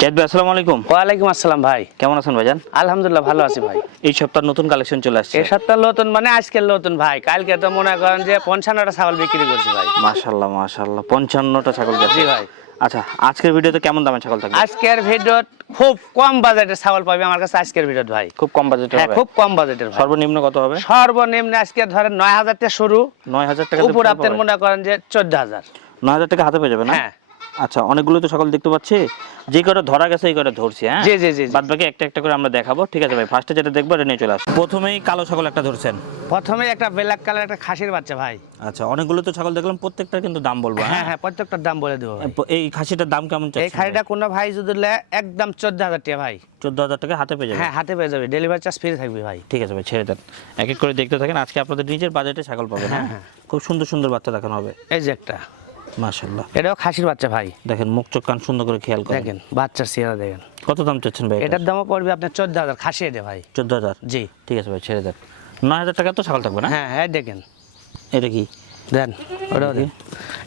জাহিদ ভাই আসসালামু আলাইকুম। ওয়ালাইকুম আসসালাম ভাই। কেমন আছেন ভাইজান? আলহামদুলিল্লাহ ভালো আছি ভাই। এই সপ্তাহ নতুন কালেকশন চলে আসছে। এই সপ্তাহ নতুন মানে আজকের নতুন ভাই, কালকে তো মনে করেন যে 55টা ছাগল বিক্রি করছি ভাই। মাশাআল্লাহ মাশাআল্লাহ 55টা ছাগল গেছে। জি ভাই। আচ্ছা আজকের ভিডিওতে কেমন দামের ছাগল থাকবে? আজকের ভিডিও খুব কম বাজেটের ছাগল পাবে আমার কাছে আজকের ভিডিও ভাই। খুব কম বাজেটে হ্যাঁ হবে। খুব কম বাজেটের ভাই। সর্বনিম্ন কত হবে? সর্বনিম্ন আজকে ধরেন 9000 টাকা শুরু, 9000 টাকা উপর আপনার মনে করেন যে 14000। 9000 টাকা হাতে পেয়ে যাবে না? হ্যাঁ। আচ্ছা অনেকগুলো তো ছাগল দেখতে পাচ্ছি, যে কটা ধরা গেছে এই কটা ধরছি। হ্যাঁ জি জি জি। বাদ বাকি একটা একটা করে আমরা দেখাবো। ঠিক আছে ভাই, ফার্স্টে যেটা দেখবো এটা নিয়ে চলে আসো। প্রথমেই কালো ছাগল একটা ধরছেন। প্রথমে একটা ব্ল্যাক কালার একটা খাসির বাচ্চা ভাই। আচ্ছা অনেকগুলো তো ছাগল দেখলাম, প্রত্যেকটার কিন্তু দাম বলবো। হ্যাঁ হ্যাঁ প্রত্যেকটার দাম বলে দেবো ভাই। এই খাসিটার দাম কেমন চাচ্ছেন? এই খাসিটা কোনো ভাই যদি একদম 14000 টাকা ভাই। 14000 টাকা হাতে পেয়ে যাবে। হ্যাঁ হাতে পেয়ে যাবে, ডেলিভারি চার্জ ফ্রি থাকবে ভাই। ঠিক আছে ভাই, ছেড়ে দেন, এক এক করে দেখতে থাকেন। আজকে আপনাদের নিজের বাজেটে ছাগল পাবেন। হ্যাঁ খুব সুন্দর সুন্দর বাচ্চা দেখানো হবে। এই যে একটা মাশাআল্লাহ, এটাও খাসির বাচ্চা ভাই। দেখেন মুখ চোখ কান সুন্দর করে খেয়াল করেন। দেখেন বাচ্চার চেহারা দেখেন। কত দাম চাচ্ছেন ভাই? এটার দামও পড়বে আপনার 14000 খাসি এটা ভাই। 14000? জি ঠিক আছে ভাই, ছেড়ে দেন। 9000 টাকা তো ছাগল থাকবে না? হ্যাঁ হ্যাঁ দেখেন এটা কি দেন, ওটাও দেন।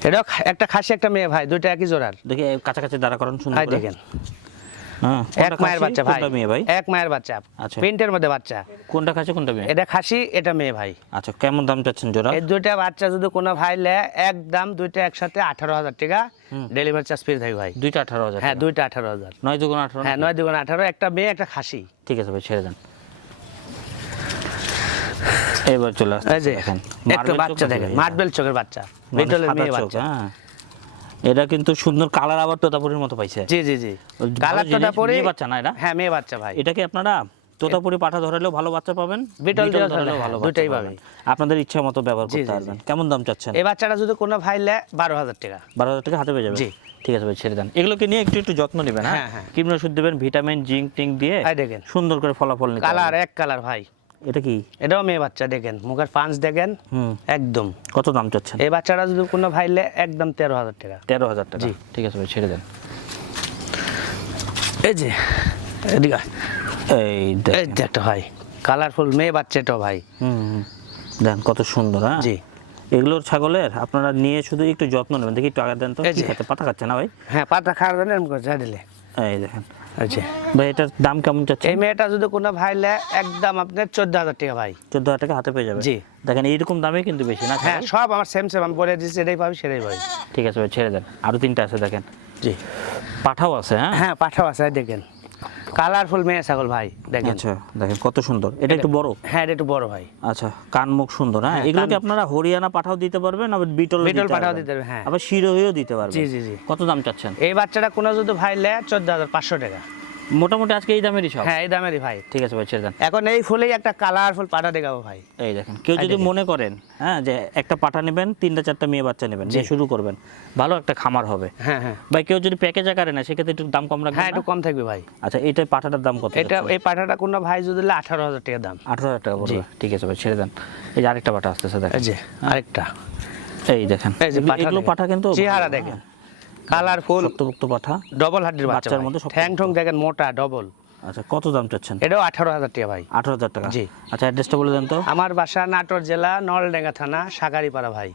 এটাও একটা খাসি একটা মেয়ে ভাই, দুইটা একই জোড়ার। দেখি কাছাকাছি দাঁড়া করান সুন্দর ভাই করে। দেখেন হ্যাঁ এক মায়ের বাচ্চা ভাই। কোনটা মেয়ে ভাই? এক মায়ের বাচ্চা, আচ্ছা। প্রিন্টের মধ্যে বাচ্চা। কোনটা খাসি কোনটা মেয়ে? এটা খাসি এটা মেয়ে ভাই। আচ্ছা কেমন দাম চাচ্ছেন জোড়া? এই দুইটা বাচ্চা যদি কোনো ভাই নেয় একদম দুইটা একসাথে 18000 টাকা, ডেলিভারি চার্জ ফ্রি থাকবে ভাই। দুইটা 18000? হ্যাঁ দুইটা 18000। 9 দুগুণ 18? হ্যাঁ 9 দুগুণ 18, একটা মেয়ে একটা খাসি। ঠিক আছে ভাই, ছেড়ে দেন। এবার চলে আসছে এই যে দেখেন একটা বাচ্চা দেখেন, মার্বেল চোখের বাচ্চা, বিটলের মেয়ে বাচ্চা। হ্যাঁ এটা কিন্তু সুন্দর কালার, আবার তোতাপুরির মতো পাইছে। জি জি জি কালার কালারটা পরে মেয়ে বাচ্চা না এটা? হ্যাঁ মেয়ে বাচ্চা ভাই। এটাকে আপনারা তোতাপুরি পাঠা ধরালেও ভালো বাচ্চা পাবেন, বিটল বিটল ধরালেও ধরালেও ভালো বাচ্চা দুটাই পাবেন। পাবেন। আপনাদের ইচ্ছা মতো ব্যবহার জি, করতে জি, পারবেন। জি। কেমন দাম চাচ্ছেন? এই বাচ্চাটা যদি কোনো ভাই নেয় 12000 টাকা। 12000 টাকা হাতে পেয়ে যাবেন? জি। ঠিক আছে ভাই, ছেড়ে দেন। এগুলোকে নিয়ে একটু একটু যত্ন নেবেন। হ্যাঁ, হ্যাঁ হ্যাঁ। কৃমি ওষুধ দেবেন, ভিটামিন জিঙ্ক টিঙ্ক দিয়ে এই দেখেন সুন্দর করে ফলাফল নিতে কালার পারবেন। এক কালার ভাই। এটা কি? এটাও মেয়ে বাচ্চা দেখেন, মুখের পাঁচ দেখেন একদম। কত দাম চাচ্ছেন? এই বাচ্চাটা যদি কোনো ভাই নেয় একদম 13000 টাকা। 13000 টাকা? জি। ঠিক আছে ভাই, ছেড়ে দেন। এই যে এদিকে এই এই দেখেন। যে একটা ভাই কালারফুল মেয়ে বাচ্চাটাও ভাই। দেন কত সুন্দর। হ্যাঁ জি এগুলোর ছাগলের আপনারা নিয়ে শুধু একটু যত্ন নেবেন। দেখি একটু আগে দেন তো। এই কি যে। খাচ্ছে? পাতা খাচ্ছে না ভাই? হ্যাঁ পাতা খাওয়ার জন্য এরকম করে যা দিলে। এই দেখেন এই যে ভাই, এটার দাম কেমন চাচ্ছেন? এই মেয়েটা যদি কোনো ভাই নেয় একদম আপনার 14000 টাকা ভাই। 14000 টাকা হাতে পেয়ে যাবে। জি। দেখেন এইরকম দামে কিন্তু বেশি না হ্যাঁ ছাগল? সব আমার সেম সেম, আমি বলে দিচ্ছি এটাই পাবি সেটাই পাবি। ঠিক আছে ভাই, ছেড়ে দেন। আরো 3টা আছে দেখেন, জি পাঠাও আছে। হ্যাঁ হ্যাঁ পাঠাও আছে এই দেখেন কালারফুল মেয়ে ছাগল ভাই দেখেন। আচ্ছা দেখেন কত সুন্দর। এটা একটু বড়? হ্যাঁ এটা একটু বড় ভাই। আচ্ছা কান মুখ সুন্দর। হ্যাঁ এগুলোকে আপনারা হরিয়ানা পাঠাও দিতে পারবেন, আবার বিটল বিটল পাঠাও দিতে পারবেন, হ্যাঁ। আবার শিরোহিও দিতে পারবেন। জি জি জি। কত দাম চাচ্ছেন? এই বাচ্চাটা কোনো যদি ভাই নেয় 14500 টাকা। মোটামুটি আজকে এই দামেরই সব? হ্যাঁ এই দামেরই ভাই। ঠিক আছে ভাই, ছেড়ে দেন। এখন এই ফুলেই একটা কালারফুল পাঠা দেখাবো ভাই। এই দেখেন, কেউ যদি মনে করেন হ্যাঁ যে একটা পাঠা নেবেন, 3টা 4টা মেয়ে বাচ্চা নেবেন, যে শুরু করবেন, ভালো একটা খামার হবে। হ্যাঁ হ্যাঁ ভাই কেউ যদি প্যাকেজ আকারে নেয় সেক্ষেত্রে একটু দাম কম রাখবেন হ্যাঁ না? একটু কম থাকবে ভাই। আচ্ছা এইটা পাঠাটার দাম কত? এটা এই পাঠাটা কোনো ভাই যদি 18000 টাকা দাম। 18000 টাকা পড়বে? ঠিক আছে ভাই, ছেড়ে দেন। এই যে আরেকটা পাঠা আসতেছে দেখেন। এই যে আরেকটা এই দেখেন, এই যে পাঠা এগুলো দেখেন। পাঠা কিন্তু চেহারা দেখেন কালারফুল, শক্তপোক্ত পাঠা, ডবল হাড্ডির বাচ্চার বাচ্চার মধ্যে মধ্যে শক্ত ঠ্যাং ঠং দেখেন মোটা ডবল। আচ্ছা কত দাম চাচ্ছেন? এটাও 18000 টাকা ভাই। 18000 টাকা? জি। আচ্ছা অ্যাড্রেসটা বলে দেন তো। আমার বাসা নাটোর জেলা নলডাঙ্গা থানা সাগারিপাড়া ভাই।